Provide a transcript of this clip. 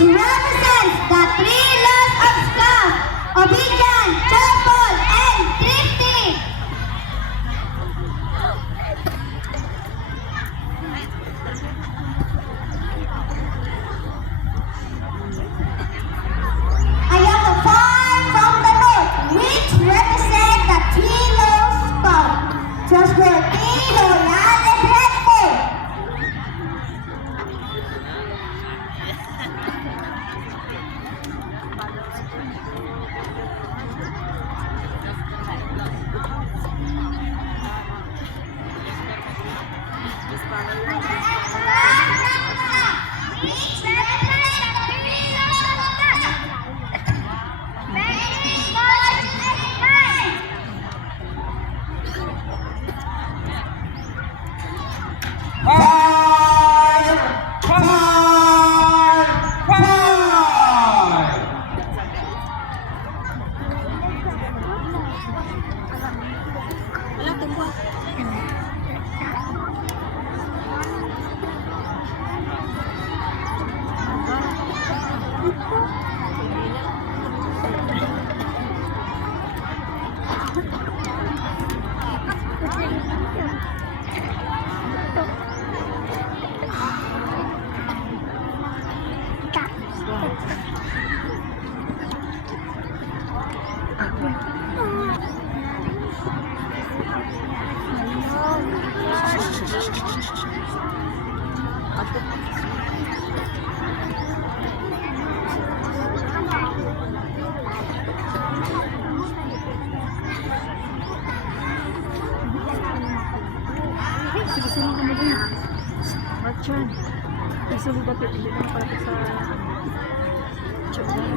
Represents the three laws of Scout: obedient, cheerful, and thrifty. I am the four from the north, which represent the three laws of Scout: trustworthy, loyal, and helpful. Sige, sunod ka mo din. Marchan. Isunod ba ito? Hindi lang para sa... Tsugan.